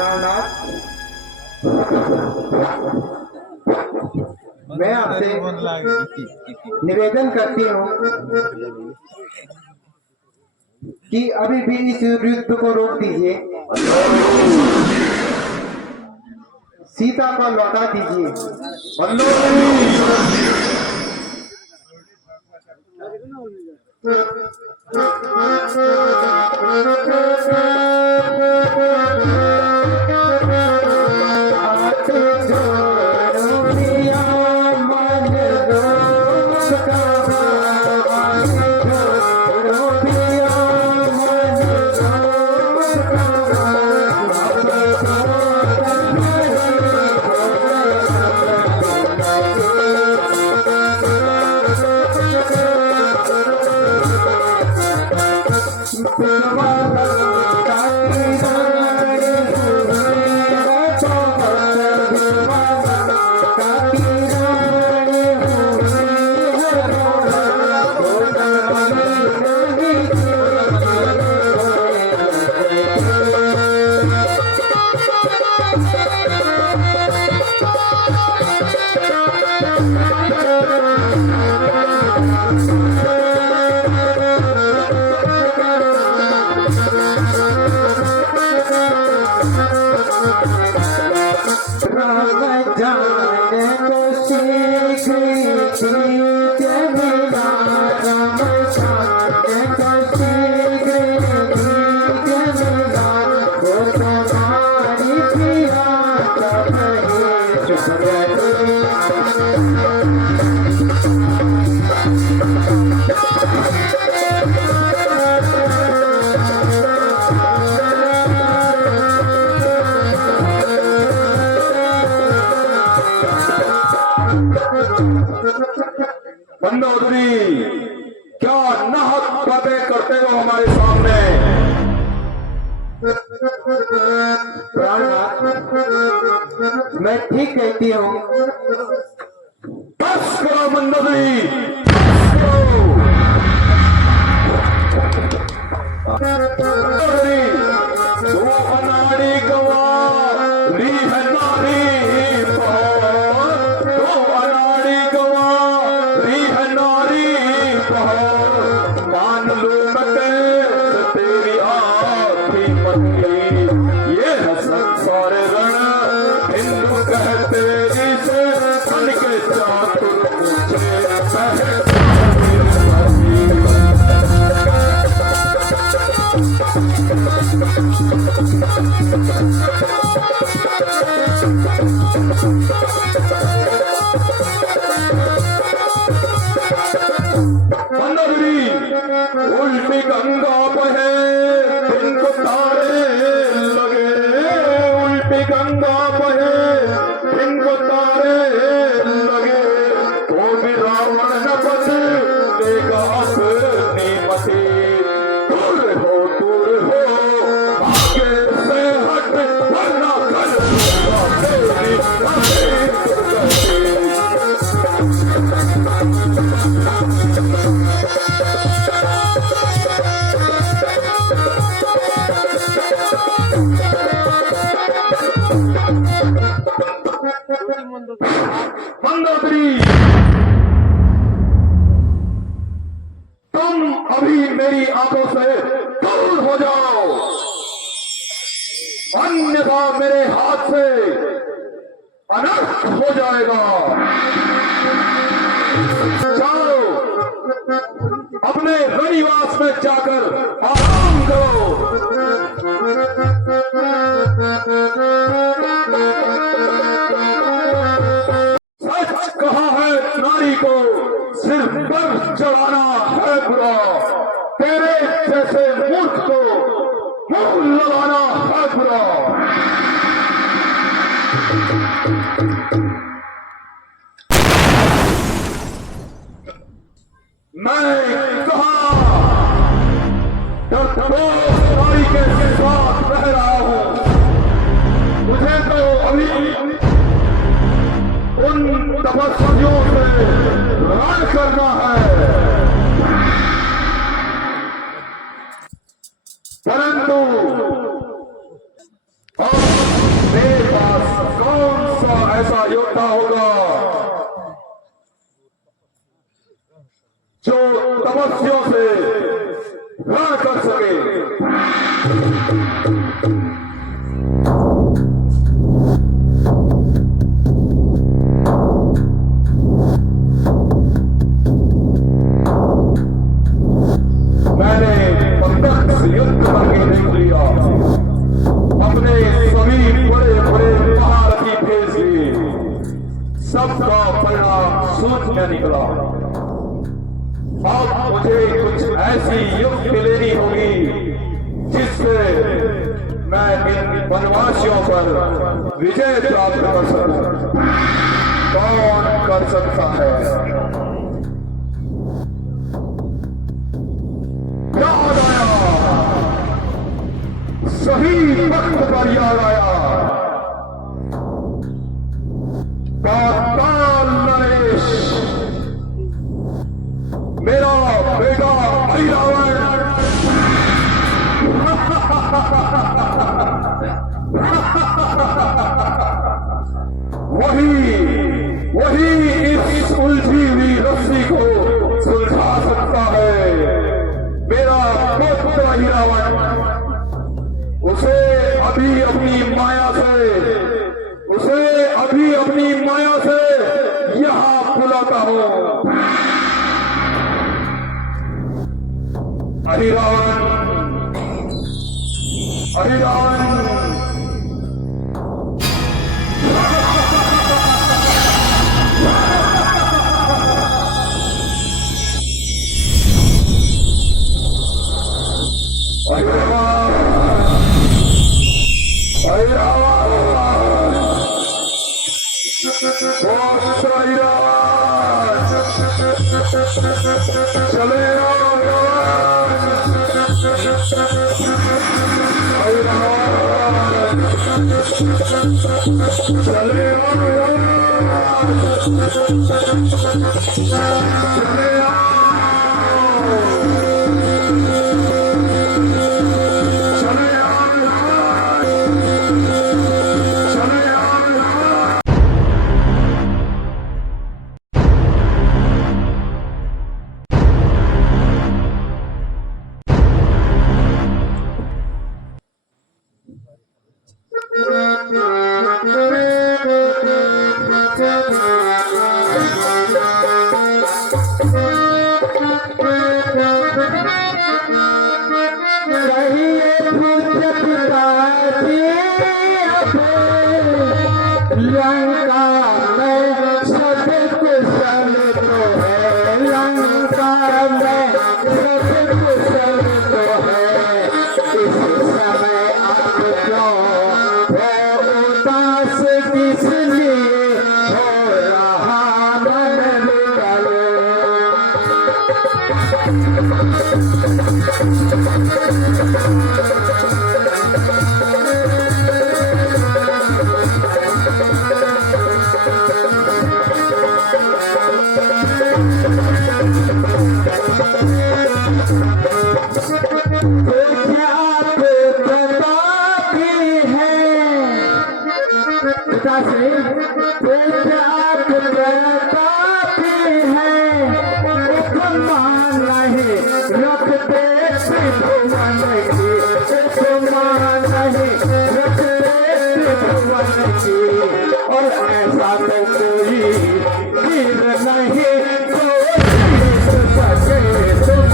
रामनाथ, मैं आपसे निवेदन करती हूँ कि अभी भी इस युद्ध को रोक दीजिए, सीता को लौटा दीजिए। मंदोदरी, क्या नाहक बातें करते हो हमारे सामने। मैं ठीक कहती हूँ। बस करो मंदोदरी, दो अनाड़ी गवारी है नारी, दो अनाड़ी गवारी है नारी, मान लो मते तेरी आखी पत्नी, ये है संसार रण हिंदू कहते इसे, सन के चातुर पूछे मंदोदरी, उल्टी गंगा बहे इनको तारे लगे, उल्टी गंगा बहे इनको तारे लगे, तो भी रावण न बच देगा अपनी मती, दूर हो आगे से हट वरना कर तेरी मंदोदरी, तुम अभी मेरी आंखों से दूर हो जाओ, अन्यथा मेरे हाथ से अनर्थ हो जाएगा। जाओ अपने रनिवास में जाकर आराम करो। सच कहा है नारी को सिर पर चढ़ाना है बुरा, तेरे जैसे मूर्ख को मुंह लगाना है बुरा। मैं कहा नारी के साथ रह रहा हूं, मुझे तो अभी उन तपस्वियों से रण करना है, परंतु योद्धा होगा जो तपस्या से रण कर सके। मैंने पंकज से युद्ध करके देख लिया, अपने सभी बड़े बड़े महारथी भेज लिए, सबका परिणाम शून्य निकला। अब मुझे कुछ ऐसी युक्ति लेनी होगी जिससे मैं इन वनवासियों पर विजय प्राप्त कर सकूं। कौन कर सकता है? याद आया, सही वक्त पर याद आया। काल नरेश, मेरा बेटा रावण वही इस उलझी हुई रस्सी को सुलझा सकता है। मेरा पुत्र रावण, उसे अभी अपनी माया से यहां बुलाता हूं। रावण, चले लंका में सब कुशल तो है, लंका में सब कुशल तो है। इस समय आप क्यों हो उदास, किसलिए हो रहा मन विकल? और ऐसा तो कोई वीर नहीं तो सके तुम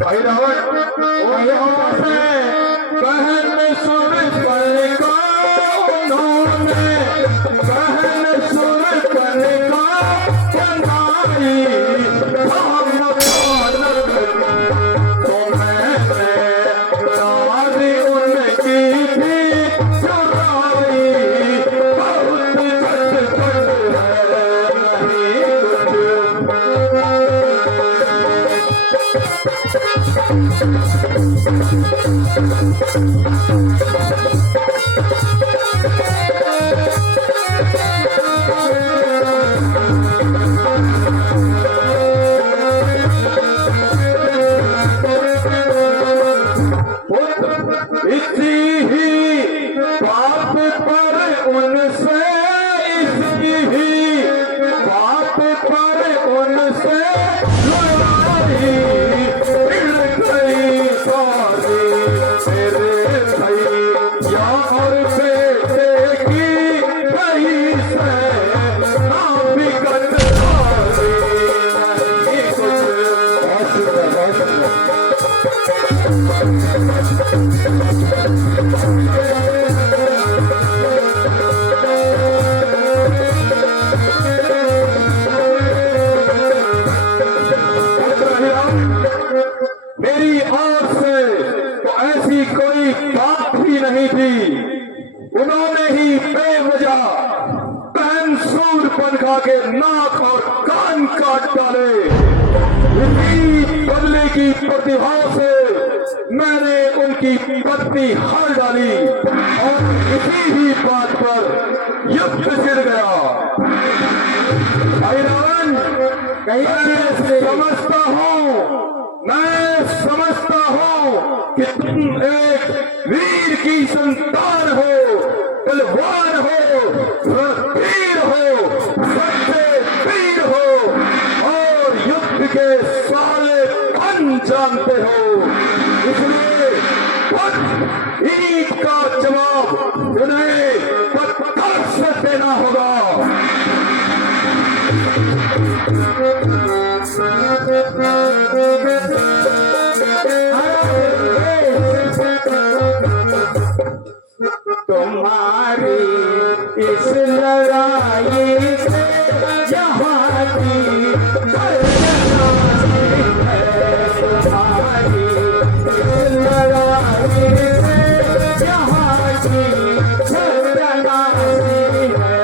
भाई रावण कहन सुर पर का उन्होंने कहन सुर पर का बनाई हम तो मैंने नारी उनकी भी चुराई बहुत झटपट है नहीं इसी ही बात पर उनसे इसकी ही बात पर उनसे लड़ाई भिड़ गई सारी मेरे भैया और बेटे की कहीं से ना बिगड़ सारी नहीं मेरी ओर से तो ऐसी कोई बात ही नहीं थी। उन्होंने ही बेवजह बहन सूरपनखा के नाक और कान काट डाले। इसी बदले की प्रतिभा से मैंने उनकी पत्नी हार डाली और इसी ही बात पर युद्ध छिड़ गया। भाई रावण, मैं समझता हूँ कि तुम एक वीर की संतान हो, बलवान हो, रणवीर हो, सच्चे वीर हो और युद्ध के सारे फन जानते हो। इसलिए ईद का जवाब उन्हें पत्थर से देना होगा। तुम्हारी इस लड़ाई से यहाँ की बदनामी है। तुम्हारी इस लड़ाई से यहाँ की बदनामी है।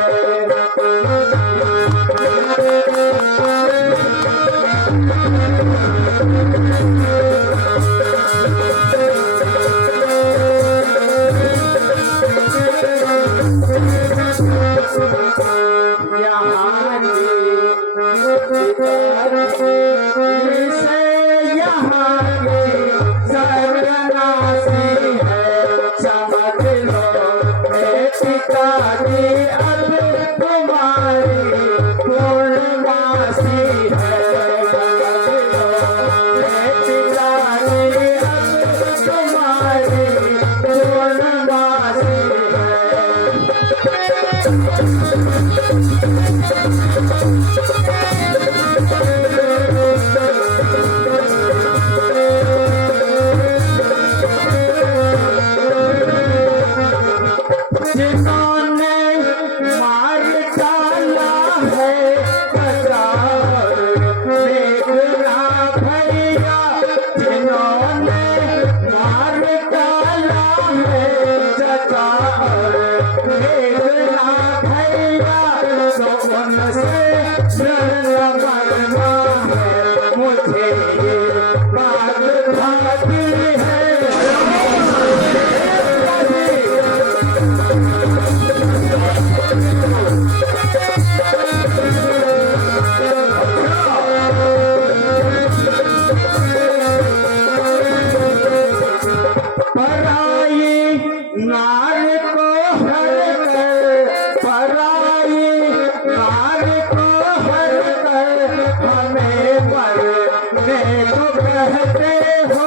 तो कहते हो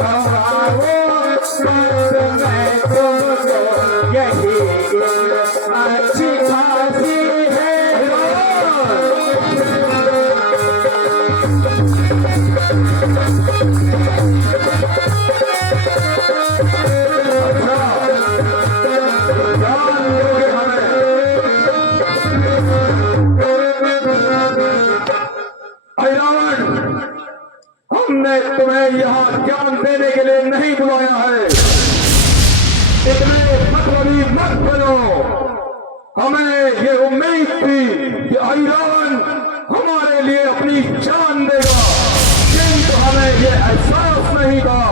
आओ मैं तुमको यही अच्छी खासी है हमने तुम्हें यहाँ ज्ञान देने के लिए नहीं बुलाया है। इतने मतलबी मत बनो। हमें ये उम्मीद थी कि ऐलान हमारे लिए अपनी जान देगा, किंतु हमें ये एहसास नहीं था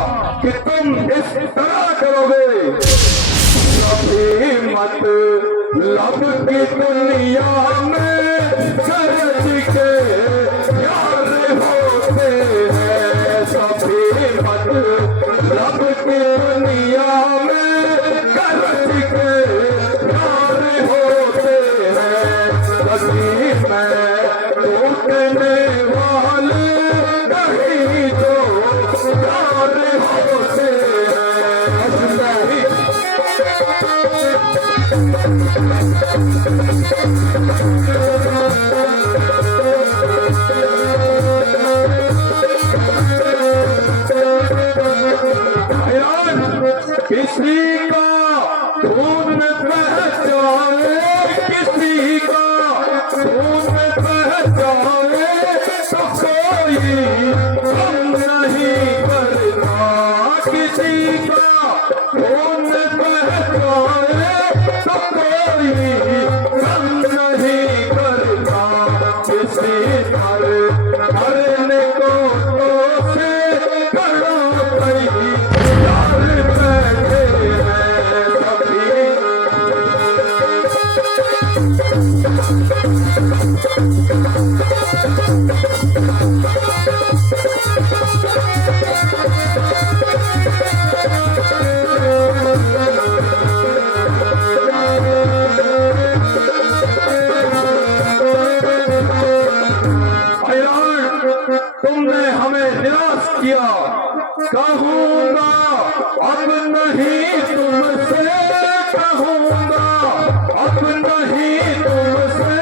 कि तुम इस तरह करोगे। कभी मत लब की दुनिया में गरज के यार होते हैं। कभी मत लब की दुनिया में गरज के यार होते हैं। कभी मैं टूटने वाले नहीं तो यार होते हैं। किसी का खून बह जाए, किसी का खून बह जाए तो कोई गम नहीं करना। किसी का खून बह जाए तो कोई गम नहीं करना। किसी पर करने को तो से करो कहीं यार बैठे हैं सभी। तुमने हमें निराश किया। कहूँगा अब नहीं तुमसे, कहूँगा अब नहीं तुमसे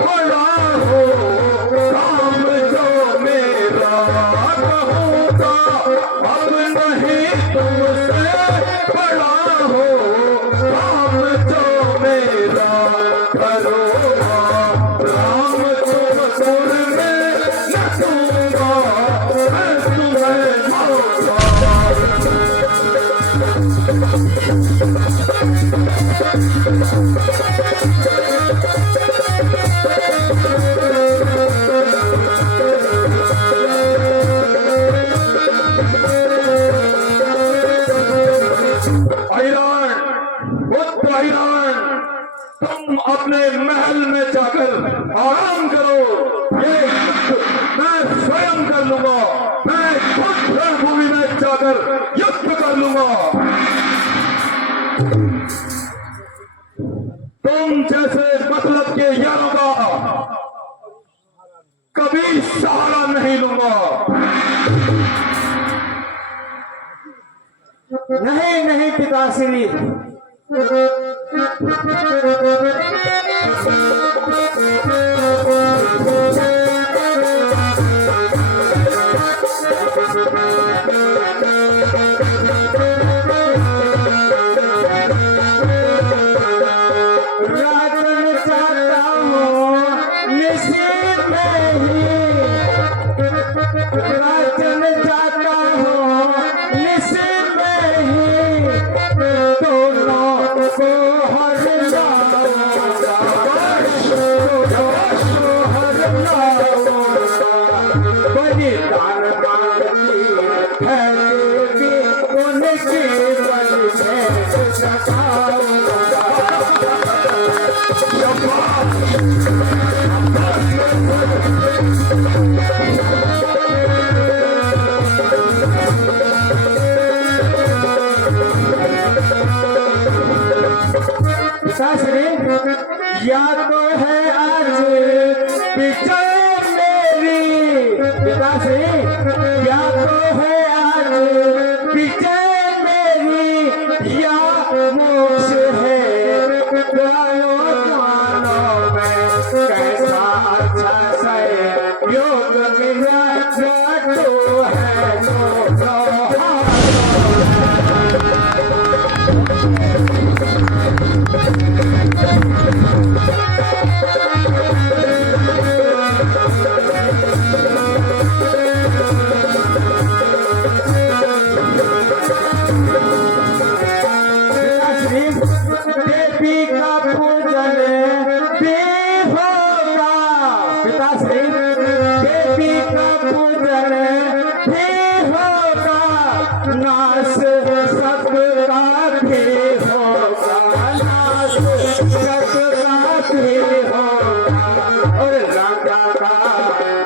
बड़ा हो काम जो मेरा। कहूँगा अब नहीं तुमसे बड़ा हो काम जो मेरा। करो राम तुम सुर में न दूंगा मैं तुम्हें मौका। तुम अपने महल में जाकर आराम करो। ये युद्ध मैं स्वयं कर लूंगा। मैं खुद रणभूमि में जाकर युद्ध कर लूंगा। तुम जैसे मतलब के यारों का कभी सहारा नहीं लूंगा। नहीं नहीं पिताश्री, राजन चाहता हूँ नसीब में ही, राजन चाहता हूँ नसीब में ही दोनों को हर लाऊंगा, हर लाऊंगा। बलिदान मांगती है देवी, उनकी बलि में सताऊंगा। पिताश्री, या तो है आज विजय मेरी, पिताश्री नाश सबका भी होगा, नाश सबका भी होगा। और राजा का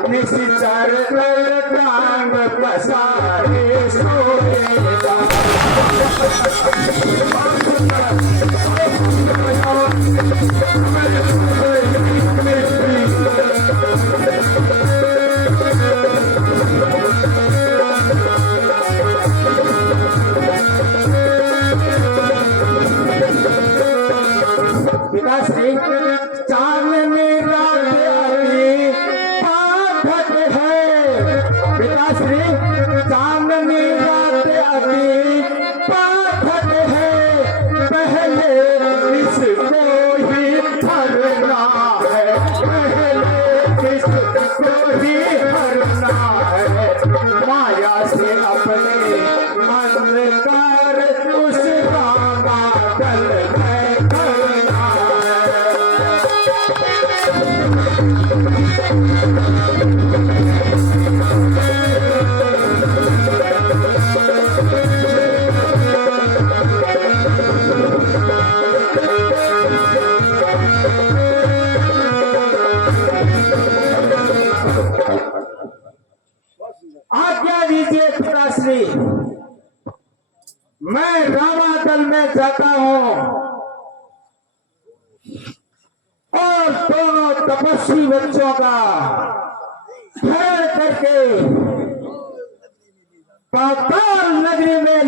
निश्चर कर टांग पसारे सोएगा। पिताश्री चांदनी रात अभी पाठक है, पिताश्री चांदनी रात अभी पाठक है। पहले इसको ही हरना है, पहले इसको ही हरना है। माया से अपने मन कर उसका बादल है करना है। आज्ञा दीजिए पिताश्री, मैं रामादल में जाता हूं और दोनों तपस्वी बच्चों का ठहर करके पाताल नगरी में